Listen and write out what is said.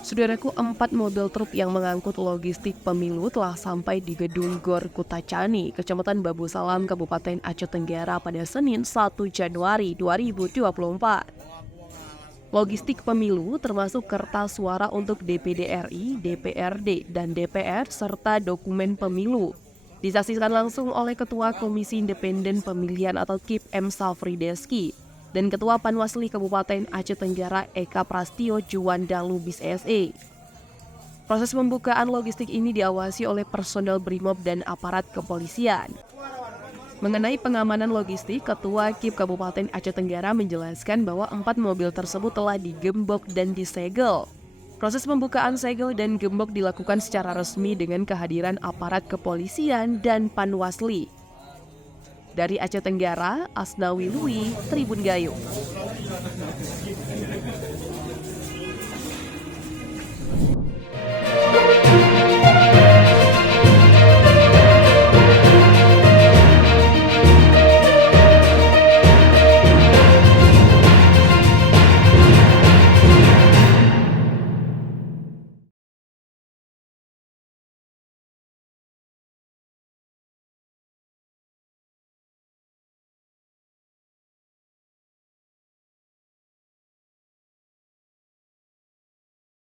Saudaraku, 4 mobil truk yang mengangkut logistik pemilu telah sampai di Gedung Gor Kutacani, Kecamatan Babu Salam, Kabupaten Aceh Tenggara pada Senin 1 Januari 2024. Logistik pemilu termasuk kertas suara untuk DPD RI, DPRD, dan DPR, serta dokumen pemilu. Disaksikan langsung oleh Ketua Komisi Independen Pemilihan atau KIP M. Safrideski dan Ketua Panwasli Kabupaten Aceh Tenggara Eka Prastio Juwanda Lubis SE. Proses pembukaan logistik ini diawasi oleh personel BRIMOB dan aparat kepolisian. Mengenai pengamanan logistik, Ketua KIP Kabupaten Aceh Tenggara menjelaskan bahwa 4 mobil tersebut telah digembok dan disegel. Proses pembukaan segel dan gembok dilakukan secara resmi dengan kehadiran aparat kepolisian dan Panwasli. Dari Aceh Tenggara, Asnawi Lui, Tribun Gayo.